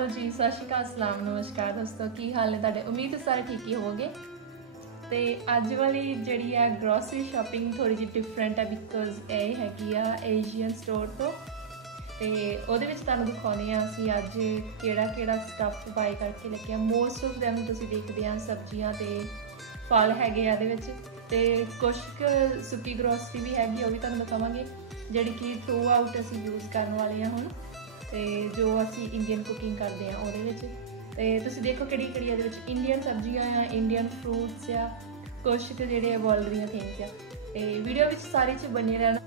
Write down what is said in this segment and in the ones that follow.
Hello जी, सत श्री अकाल, सलाम, नमस्कार दोस्तों, की हाल है तुहाडे। उम्मीद है सारे ठीक ही होवोगे। तो अज वाली जी है ग्रोसरी शॉपिंग थोड़ी जी डिफरेंट है बिकॉज ये हैगी आ एशियन स्टोर तो तुहानूं दिखाने असी अज किहड़ा स्टफ बाय करके लगे। मोस्ट ऑफ दैम तुसीं देखदे आ सब्जियां ते फल हैगे ते कुछ सुक्की ग्रोसरी भी हैगी, वो भी तुहानूं दिखावांगे जिहड़ी कि थ्रू आउट असीं यूज़ करन वाले हैं हुण ते जो असी इंडियन कुकिंग करते हैं वो तुसीं देखो किहड़ी इंडियन सब्जियां आ, इंडियन फ्रूट्स आ, कुछ जिहड़े बोल रही थिंग्स आ। वीडियो में सारी च बने रहना।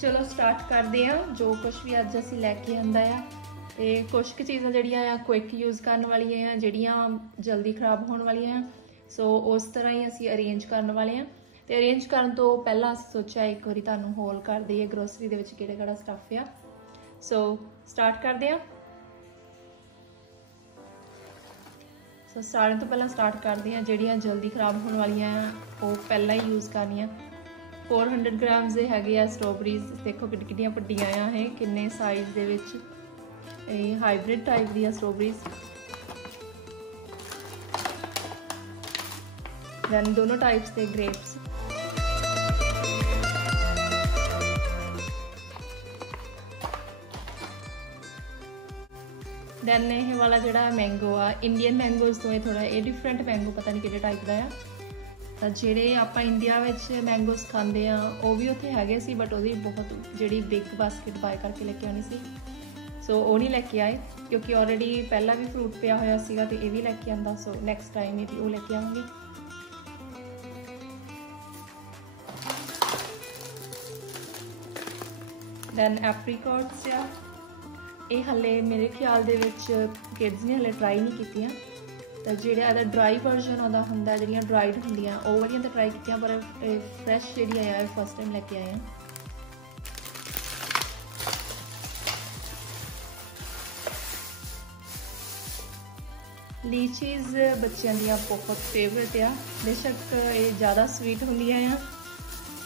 चलो स्टार्ट करते हैं जो कुछ भी अज असीं लैके आंदा आ। ते कुछ चीज़ां जिहड़ियां क्विक यूज़ करन वालियां आ, जिहड़ियां जल्दी खराब होने वालियां आ। सो उस तरह ही असीं अरेंज करन वाले हैं। तो अरेंज करन तो पहलां असीं सोचा एक बारी तुहानूं होल कर दईए ग्रोसरी दे विच किहड़ा स्टफ आ। सो स्टार्ट करते हैं। सो सारे तो पहला स्टार्ट करते हैं जिहड़ियां जल्दी खराब होने वालियां वो पहला ही यूज़ करनियां। 400 ग्राम्स दे हैगे आ स्ट्रॉबेरीज। देखो किड्डियां वड्डियां आ है किन्ने साइज़ दे विच हाइब्रिड टाइप दी स्ट्रॉबेरीज। दैन दोनों टाइप्स के ग्रेप्स। दैन यह वाला जोड़ा मैंगो आ इंडियन मैंगोज़ तो थोड़ा ये डिफरेंट मैंगो पता नहीं कि टाइप का आ। जोड़े आप इंडिया में मैंगोज़ खाते हैं वो भी उत्थे हैगे सी बट वो बहुत जी बिग बास्केट बाय करके लेके आनी सी। सो वो नहीं लैके आए क्योंकि ऑलरेडी पहला भी फ्रूट पिया होया सीगा तो ये भी लैके आंदा। सो नैक्सट टाइम ये भी वो लैके आऊँगी। दैन एप्रीकॉट्स आ ये हले मेरे ख्याल दे विच किड्स ने हले ट्राई नहीं कीतियां। तो जिहड़ा ड्राई वर्जन आता हुंदा जिहड़ियां ड्राइड हुंदियां वो वालियां तो ट्राई कीतियां पर फ्रैश जिहड़ी है फर्स्ट टाइम लैके आए हैं। लीचीज़ बच्चों दी बहुत फेवरेट आ। बेशक ये ज़्यादा स्वीट हुंदियां आ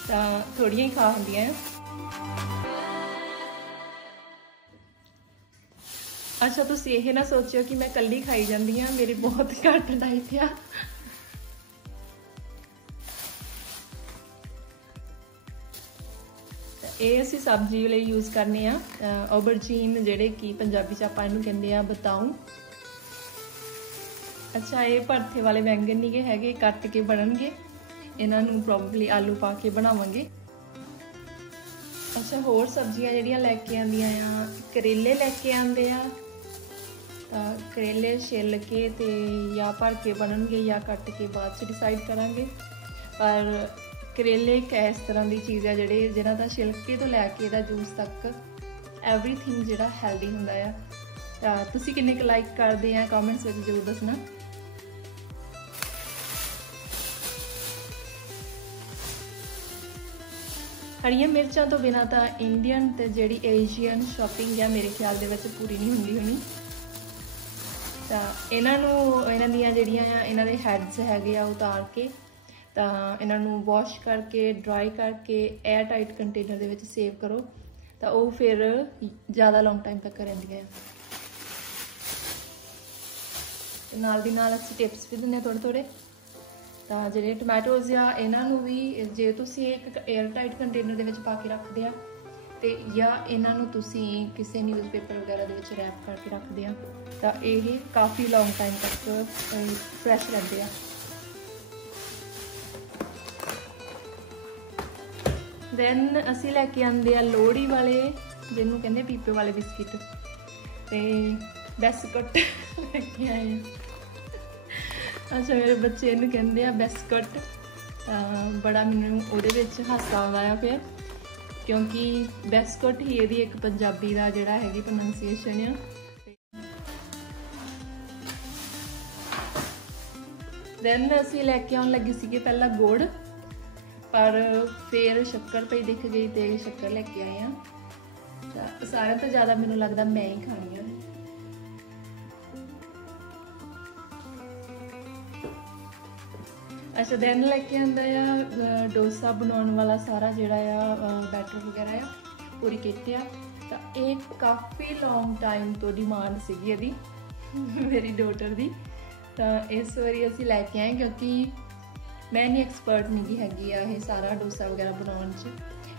तां थोड़ियां ही खा हुंदियां आ। अच्छा तुसीं ये ना सोचियो कि मैं कल्ली खाई जाती हाँ, मेरी बहुत घट डाइट आ। ये असीं सब्जी लिए यूज़ करने ओबरजीन जिहड़े कि पंजाबी च आपां इहनूं कहंदे आ बताऊं। अच्छा ये भरथे वाले बैंगन नहीं गे हैगे, कट के बनणगे, इन्हां नूं प्रॉबली आलू पा के बनावांगे। अच्छा होर सब्जियां जिहड़ियां लैके आंदियां आ करेले लैके आंदे आ। करेले छिल के ते या भर के बनणगे या कट के बाद च डिसाइड करांगे। पर करेले एक इस तरह की चीज़ है जिहड़े जिन्हां दा छिलके तो लैके इहदा जूस तक एवरीथिंग जिहड़ा हैल्दी हुंदा आ। तां तुसीं किन्ने क लाइक करदे आ कमेंट्स विच जरूर दसना। हरियां मिर्चां तो बिना तो इंडियन ते जिहड़ी एशियन शॉपिंग है मेरे ख्याल दे विच पूरी नहीं हुंदी होनी। तो इन्हां दियां जिहड़ियां इन्हां दे हैड्स हैगे आ उतार के तो इन्हां नूं वॉश करके ड्राई करके एयर टाइट कंटेनर दे विच सेव करो तो वो फिर ज़्यादा लॉन्ग टाइम तक रहिंदियां। नाल दी नाल असीं टिप्स भी दिंदे थोड़े थोड़े। तो जिहड़े टमैटोज़ आ इन्हां नूं भी जे तुसीं एक एयर टाइट कंटेनर दे विच पा के रखदे आ ते या इन्हां नूं तुसीं किसी न्यूज़पेपर वगैरह दे विच रैप करके रखदे आ तो ये काफ़ी लॉन्ग टाइम तक फ्रैश रहंदे आ। दैन असीं लैके आंदे आ लोहड़ी वाले जिन्हों कहंदे पीपे वाले बिस्किट ते बिस्कुट लैके आए। अच्छा मेरे बच्चे इन्हूं कहंदे आ बिस्कुट। बड़ा मैनूं उहदे विच हासा आउंदा आ फिर क्योंकि बिस्कुट ही इहदी एक पंजाबी दा जिहड़ा हैगी प्रोनाउंसिएशन आ। दैन असीं लैके आउण लगे सीगे पहला गुड़ पर फिर शक्कर पई दिख गई तो शक्कर लैके आए हैं। सारे तो ज़्यादा मैनूं लगदा मैं ही खानी है। अच्छा दैन लैके आंदा आ डोसा बनाने वाला सारा जिहड़ा बैटर वगैरह पूरी किट आ। तो ये काफ़ी लॉन्ग टाइम तो डिमांड सीगी इहदी मेरी डॉटर दी। तो इस वारी असीं लैके आए क्योंकि मैं नहीं एक्सपर्ट नहीं हैगी ये सारा डोसा वगैरह बनाने च,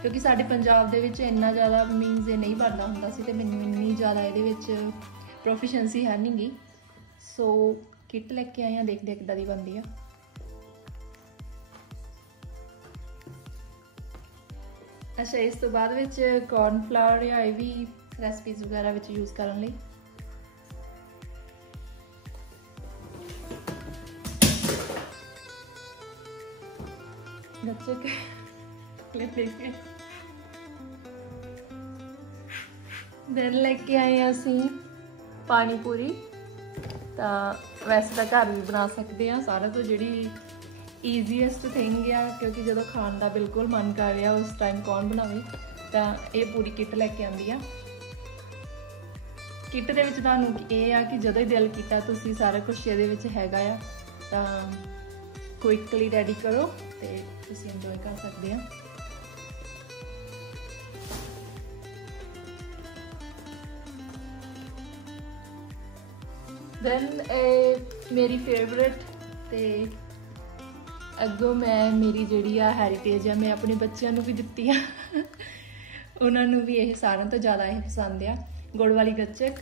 क्योंकि साडे पंजाब दे विच इन्ना ज़्यादा मीनस ये नहीं बनदा हुंदा सी ते मैनूं इन्नी ज़्यादा इहदे विच प्रोफिशेंसी है नहीं गी। सो किट लैके आए हैं, देखदे किद्दां दी बनदी आ। अच्छा, इस तो बाद विच कॉर्नफ्लावर या ये भी रेसिपीज़ वगैरह विच यूज़ करन लई। गच्चक देन लेके आए असी पानी पूरी। तो वैसे तो घर भी बना सकते हैं, सारे तो जी ईजीएस्ट थिंग आ, क्योंकि जो खाने का बिल्कुल मन कर रहा उस टाइम कौन बनावे। तो ये पूरी किट लैके आंदी आ। किट दे विच तुहानूं ये आ कि जदों ही दिल कीता तुसीं सारा कुछ ये हैगा आ तो क्विकली रेडी करो तो तुसीं इंजॉय कर सकते हैं। दैन मेरी फेवरेट ते अगों मैं मेरी जिहड़ी आ हैरीटेज आ मैं अपने बच्चों नूं भी दित्ती आ। उन्होंने भी ये सारिਆਂ तो ज़्यादा ये पसंद आ गुड़ वाली गच्चक।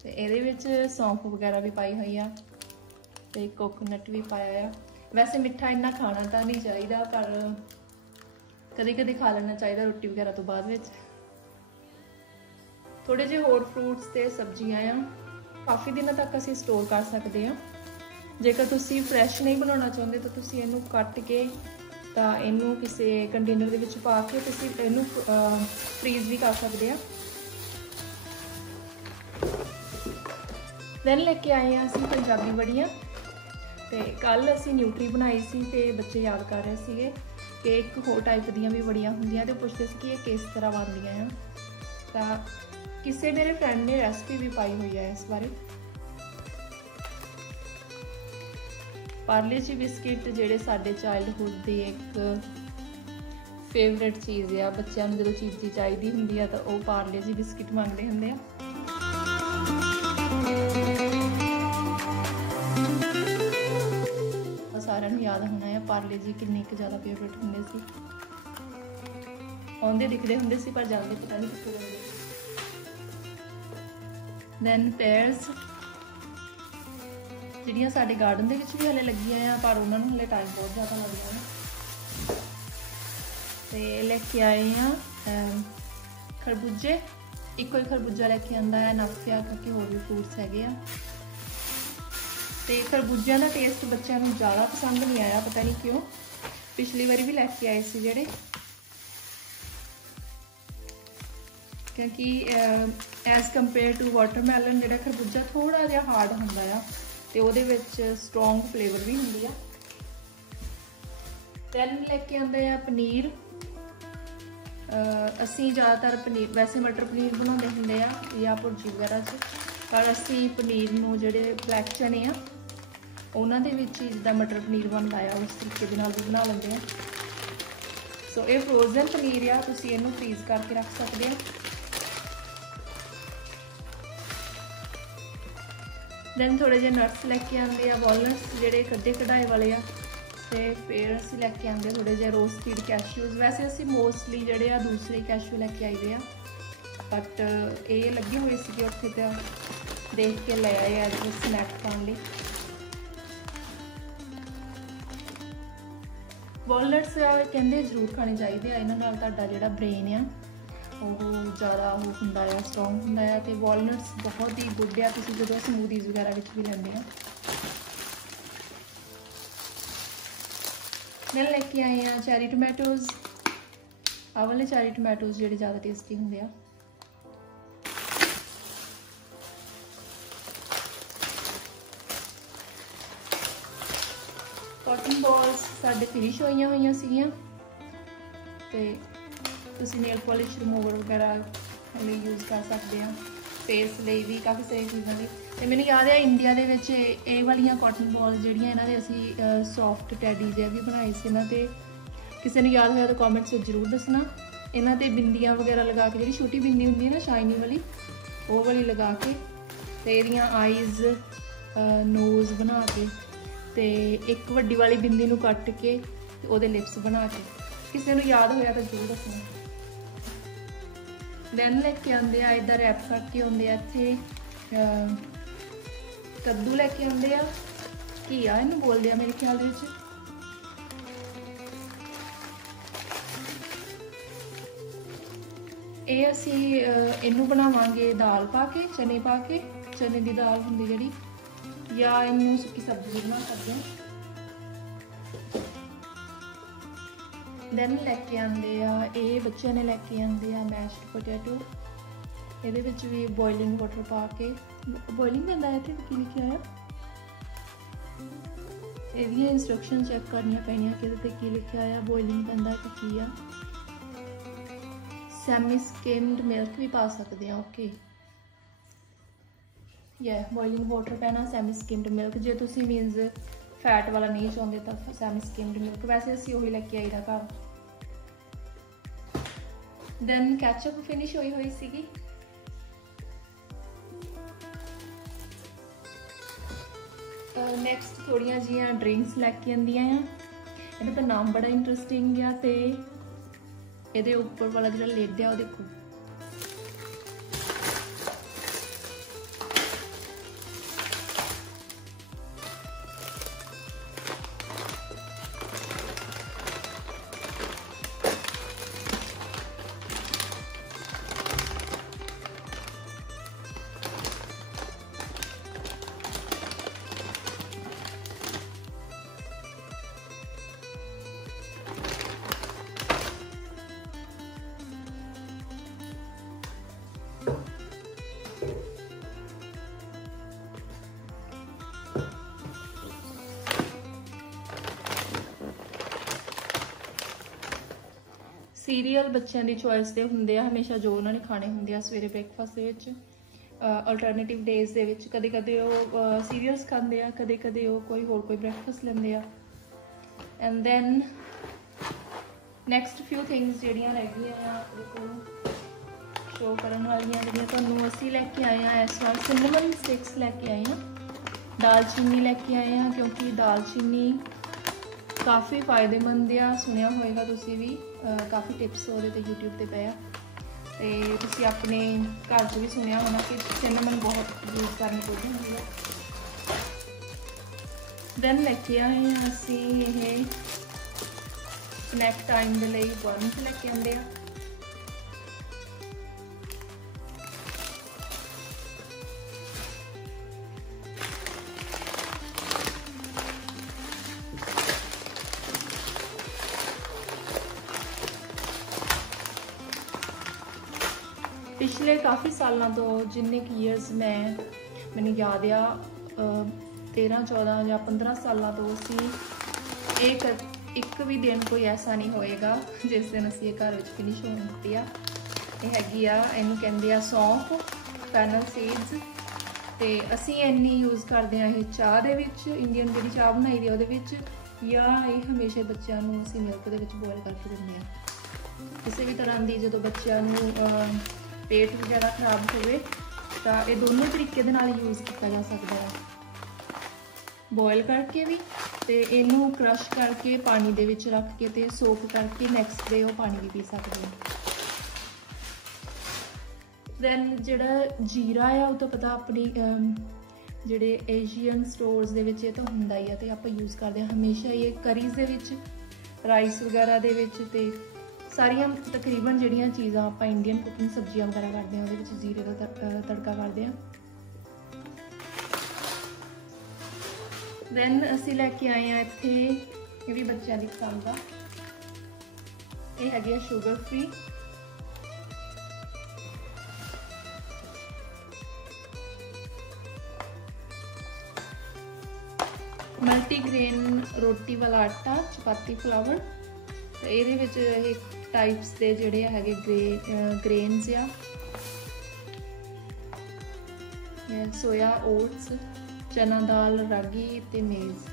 तो ये सौंफ वगैरह भी पाई हुई आ ते कोकोनट भी पाया आ। वैसे मिठा इन्ना खाना तो नहीं चाहिए, पर कदे कदे खा लेना चाहिए रोटी वगैरह तो बाद विच। थोड़े जे होर फ्रूट्स ते सब्जियां आ काफ़ी दिनों तक असीं स्टोर कर सकते हैं। जेकर तुसीं फ्रैश नहीं बनाना चाहते तो तुसीं इहनूं कट के तो इनू किसी कंटेनर दे विच पा के तुसीं इहनूं फ्रीज भी कर सकते हैं। दैन लेके आए हैं असीं पंजाबी बड़ियां। तो कल असीं न्यूट्री बनाई सी ते बच्चे याद कर रहे थे कि एक होर टाइप दियां भी बड़ियां हुंदियां ते पुछदे सी कि ये किस तरह बनदियां हैं। तो किसी मेरे फ्रेंड ने रेसिपी भी पाई हुई है इस बारे। पार्ले जी बिस्किट जिहड़े साडे चाइल्डहुड दी एक फेवरेट चीज़ आ, बच्चों को जो चीज़ चाहिए हुंदी है तो वह पार्ले जी बिस्किट मंगते हुंदे आ। सारिਆਂ ਨੂੰ याद होना है पार्ले जी किन्ने ज़्यादा फेवरेट होंगे सी। आउंदे दिखते होंगे सी पर जाते पता नहीं कित्थे गए। दैन पेयर्स जिहड़ियां साडे गार्डन दे विच भी हले लगियां आ, पर उन्होंने हले टाइम बहुत ज़्यादा लगदा है। तो लेके आए हैं खरबूजे। इको ही खरबूजा लेके आंदा है, नफ आ क्योंकि होर भी फ्रूट्स हैगे आ। तो खरबूजिया का टेस्ट बच्चों को ज़्यादा पसंद नहीं आया, पता नहीं क्यों। पिछली बारी भी लैके आए थे जेडे, क्योंकि एज कंपेयर टू वाटरमैलन जो खरबूजा थोड़ा जिहा हार्ड होंदा आ ते ओहदे विच स्ट्रोंग फ्लेवर भी हुंदी आ। दैन लेके आंदे आ पनीर। असी ज़्यादातर पनीर वैसे मटर पनीर बनाते हुंदे आ या भुर्जी वगैरह च, पर असी पनीर नूं जिहड़े ब्लैक चने आ उन्हां दे विच जिद्दां मटर पनीर बनदा आ उस तरीके दे नाल भी बना लैंदे आ। सो ये फ्रोजन पनीर आ, तुसीं इहनूं फ्रीज करके रख सकदे आ। दैन थोड़े जे नट्स लैके आंदे आ, वॉलनट्स जिहड़े कड्डे कढ़ाए वाले आ। तो फिर असीं लैके आंदे थोड़े जे रोस्टेड कैश्यूज़। वैसे असीं मोस्टली जिहड़े आ दूसरे कैश्यू लैके आए दे आ, बट ये लगे हुए सी उत्थे तो देख के ले आए अज स्नैक खाने लई। वॉलनट्स कहते जरूर खाने चाहिए, इन्हां नाल तुहाडा जिहड़ा ब्रेन आ वो ज़्यादा वो हुंदा आ, स्ट्रोंग हुंदा आ। ते वॉलनट्स बहुत ही गुड आ, तुसीं जदों स्मूदीज़ वगैरह विच भी लैंदे आ। मैं लेके आए हैं चैरी टोमैटोज़। आ वाले चैरी टोमैटोज़ जिहड़े ज़्यादा टेस्टी हुंदे आ। कॉटन बॉल्स साढ़े फिनिश होइयां हुई सीगियां ते तुसीं नेल पॉलिश रिमूवर वगैरह हले यूज़ कर सकते हैं, फेस लिए भी काफ़ी सारी चीज़ों की। तो मैंने याद है इंडिया दे विच ये वालियां कॉटन बॉल्स जिहड़ियां इन्हां दे असीं सॉफ्ट टैडी जे भी बनाए सी। इन्हां ते किसी ने याद होया तो कॉमेंट्स में जरूर दसना। इन्हां ते बिंदियां वगैरह लगा के, जिहड़ी छोटी बिंदी हुंदी है ना शाइनी वाली, वो वाली लगा के ਤੇ ਇਹਦੀਆਂ ਆਈਜ਼ ਨੋਜ਼ ਬਣਾ ਕੇ ਤੇ ਇੱਕ ਵੱਡੀ ਵਾਲੀ ਬਿੰਦੀ ਨੂੰ ਕੱਟ ਕੇ ਤੇ ਉਹਦੇ ਲਿਪਸ ਬਣਾ ਕੇ। ਕਿਸੇ ਨੂੰ ਯਾਦ ਹੋਇਆ ਤਾਂ ਜ਼ਰੂਰ ਦੱਸਣਾ। ਦੈਨ ਲੈ ਕੇ ਆਉਂਦੇ ਆ ਇੱਧਰ ਰੈਪ ਕਰਕੇ ਆਉਂਦੇ ਆ ਇੱਥੇ ਕੱਦੂ ਲੈ ਕੇ ਆਉਂਦੇ ਆ, ਘੀਆ ਇਹਨੂੰ ਬੋਲਦੇ ਆ ਮੇਰੇ ਖਿਆਲ ਦੇ ਵਿੱਚ। ਇਹ ਅਸੀਂ ਇਹਨੂੰ ਬਣਾਵਾਂਗੇ ਦਾਲ ਪਾ ਕੇ, ਚਨੇ ਪਾ ਕੇ, ਚਨੇ ਦੀ ਦਾਲ ਹੁੰਦੀ ਜਿਹੜੀ, ਜਾਂ ਇਹਨੂੰ ਸੁੱਕੀ ਸਬਜ਼ੀ ਬਣਾ ਸਕਦੇ ਹਾਂ। ਦੈਨ ਲੈ ਕੇ ਆਉਂਦੇ ਆ ਇਹ ਬੱਚਿਆਂ ਨੇ ਲੈ ਕੇ ਆਉਂਦੇ ਆ ਮੈਸ਼ਡ ਪੋਟੈਟੋ। ਇਹਦੇ ਵਿੱਚ ਵੀ ਬੋਇਲਿੰਗ ਵਾਟਰ ਪਾ ਕੇ, ਬੋਇਲਿੰਗ ਕਰਦਾ ਹੈ ਇੱਥੇ ਕੀ ਲਿਖਿਆ ਆ, ਇਹਦੀਆਂ ਇੰਸਟਰਕਸ਼ਨ ਚੈੱਕ ਕਰਨੀਆਂ ਪੈਣੀਆਂ ਕਿ ਇਹਦੇ ਤੇ ਕੀ ਲਿਖਿਆ ਆ, ਬੋਇਲਿੰਗ ਕਰਦਾ ਕਿ ਕੀ ਆ। ਸੈਮੀ ਸਕਿਮਡ ਮਿਲਕ ਵੀ ਪਾ ਸਕਦੇ ਆ। ਓਕੇ ਬੋਇਲਿੰਗ ਵਾਟਰ ਪੈਣਾ, ਸੈਮੀ ਸਕਿਮਡ ਮਿਲਕ। ਜੇ ਤੁਸੀਂ ਮੀਨਸ ਫੈਟ ਵਾਲਾ ਨਹੀਂ ਚਾਹੁੰਦੇ ਤਾਂ ਸੈਮੀ ਸਕਿਮਡ ਮਿਲਕ, ਵੈਸੇ ਅਸੀਂ ਉਹੀ ਲੈ ਕੇ ਆਈ ਦਾ ਘਰ। ਦੈਨ ਕੈਚਅਪ ਫਿਨਿਸ਼ ਹੋਈ ਸੀਗੀ। ਨੈਕਸਟ ਥੋੜੀਆਂ ਜਿਹੀਆਂ ਡਰਿੰਕਸ ਲੈ ਕੇ ਆਉਂਦੀਆਂ ਆ। ਇਹਦਾ ਤਾਂ ਨਾਮ ਬੜਾ ਇੰਟਰਸਟਿੰਗ ਆ ਤੇ ਇਹਦੇ ਉੱਪਰ ਵਾਲਾ ਜਿਹੜਾ ਲਿਡ ਆ ਉਹ ਦੇਖੋ, ਸੀਰੀਅਲ ਬੱਚਿਆਂ ਦੀ ਚੋਇਸ ਦੇ ਹੁੰਦੇ ਆ ਹਮੇਸ਼ਾ, ਜੋ ਉਹਨਾਂ ਨੇ ਖਾਣੇ ਹੁੰਦੇ ਆ ਸਵੇਰੇ ਬ੍ਰੇਕਫਾਸਟ ਦੇ ਵਿੱਚ। ਅਲਟਰਨੇਟਿਵ ਡੇਜ਼ ਦੇ ਵਿੱਚ ਕਦੇ ਕਦੇ ਉਹ ਸੀਰੀਅਲਸ ਖਾਂਦੇ ਆ, ਕਦੇ ਕਦੇ ਉਹ ਕੋਈ ਹੋਰ ਕੋਈ ਬ੍ਰੇਕਫਾਸਟ ਲੈਂਦੇ ਆ। And then next few things ਜਿਹੜੀਆਂ ਰਹਿ ਗਈਆਂ ਆ ਦੇਖੋ ਸ਼ੋ ਕਰਨ ਵਾਲੀਆਂ, ਜਿਹੜੀਆਂ ਤੁਹਾਨੂੰ ਅਸੀਂ ਲੈ ਕੇ ਆਏ ਆ ਇਸ ਵਾਰ। ਸਿਨੇਮਨ ਸਟਿਕਸ ਲੈ ਕੇ ਆਏ ਆ, ਦਾਲਚੀਨੀ ਲੈ ਕੇ ਆਏ ਆ, ਕਿਉਂਕਿ ਦਾਲਚੀਨੀ ਕਾਫੀ ਫਾਇਦੇਮੰਦ ਆ, ਸੁਣਿਆ ਹੋਏਗਾ ਤੁਸੀਂ ਵੀ, ਕਾਫੀ ਟਿਪਸ ਉਹਦੇ ਤੇ YouTube ਤੇ ਪਏ ਆ। ਤੇ ਤੁਸੀਂ ਆਪਣੇ ਘਰ 'ਚ ਵੀ ਸੁਣਿਆ ਹੋਣਾ ਕਿ ਸਿਨੇਮਨ ਬਹੁਤ ਯੂਜ਼ ਕਰਨੀ ਚਾਹੀਦੀ ਹੁੰਦੀ ਹੈ। ਦੈਨ ਲੈ ਕੇ ਆਏ ਆ ਅਸੀਂ ਇਹ ਸਨੈਕ ਟਾਈਮ ਦੇ ਲਈ ਬਰਨਸ ਲੈ ਕੇ ਆਉਂਦੇ ਆ। पिछले काफ़ी सालों तो जिन्ने ईयर्स मैंने याद आ 13 14 या 15 सालों तो असी एक भी दिन कोई ऐसा नहीं होएगा जिस दिन असी घर में फिनिश होने दित्ती आ। हैगी आ इनू कहंदे आ सौंफ, फैनल सीड्स, ते असी इन्नी यूज़ करते हैं ये चाह दे विच, इंडियन जी चाह बनाई दी उहदे विच, या ये हमेशा बच्चों को असी मिल्क दे विच बॉयल करके दिंदे आ। किसी भी तरह की जो बच्चों पेट वगैरह खराब होवे तो ये दोनों तरीके दे नाल यूज़ किया जा सकता है, बॉयल करके भी ते इनू क्रश करके पानी दे विच रख के ते सोक करके नैक्सट डे वो पानी भी पी सकते हैं। दैन जिहड़ा जीरा आ वो तो पता अपनी जिहड़े एशियन स्टोर्स दे विच तो हुंदा ही है ते आपां यूज़ करते हैं हमेशा। ये करीज दे विच, राइस वगैरह दे विच ते सारियां तकरीबन जिहड़ियां चीज़ां आपां इंडियन कुकिंग सब्जियां वगैरह करते हैं उहदे विच जीरे का तड़का करते हैं। दैन असी लैके आए हैं इत्थे ये भी बच्चों की पसंद का, ये है शुगर फ्री, मल्टीग्रेन रोटी वाला आटा, चपाती फ्लावर, तो ये टाइप्स के जोड़े है ग्रेन्स आ, सोया ओट्स, चना दाल, रागी ते मेज़।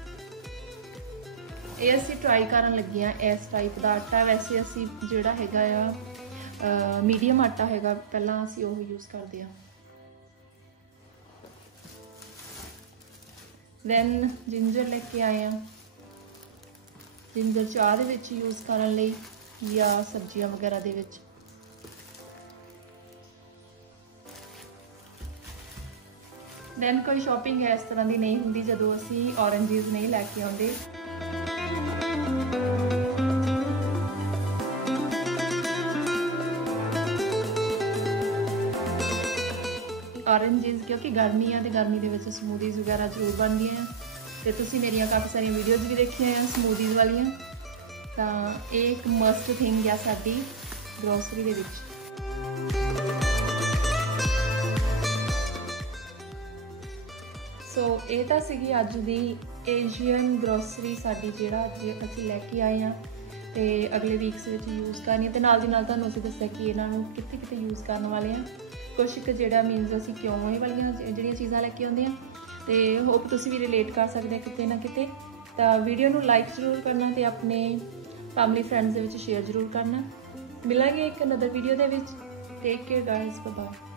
ये असी ट्राई करन लगे हैं इस टाइप का आटा। वैसे असी जोड़ा है मीडियम आटा है पहला असी वो यूज़ करते हैं। दैन जिंजर लेके आए हैं, जिंजर चाह दे विच यूज़ करन लई या सब्जियां वगैरह दे विच। दैन कोई शॉपिंग इस तरह की नहीं होंदी जदों असीं ऑरेंजेस नहीं लैके आउंदे। ऑरेंजेस क्योंकि गर्मी है तो गर्मी के विच समूदीज़ वगैरह जरूर बनदियां हैं, तो तुसीं मेरियां काफ़ी सारियां वीडियोज़ भी देखियां हैं समूदीज़ वालियां। तो एक मस्ट थिंग है साडी ग्रोसरी दे विच। सो ये तो सीगी अज दी एशियन ग्रोसरी साडी जिहड़ा अज असीं लैके आए हैं तो अगले वीक्स विच यूज़ करनी है। तो नाल दी नाल तुहानूं असीं दस्सिया कि इन्हां नूं कित्थे कित्थे यूज़ करन वाले हैं, कुछ क जिहड़ा मीनस असीं क्यों ये वालियां जिहड़ियां चीज़ां लैके आउंदे हां। तो होप तुसीं भी रिलेट कर सकदे किते ना किते। तो वीडियो नूं लाइक जरूर करना तो अपने फैमिली फ्रेंड्स दे विच शेयर जरूर करना। मिलांगे एक अनदर वीडियो दे विच। Take care guys, bye bye.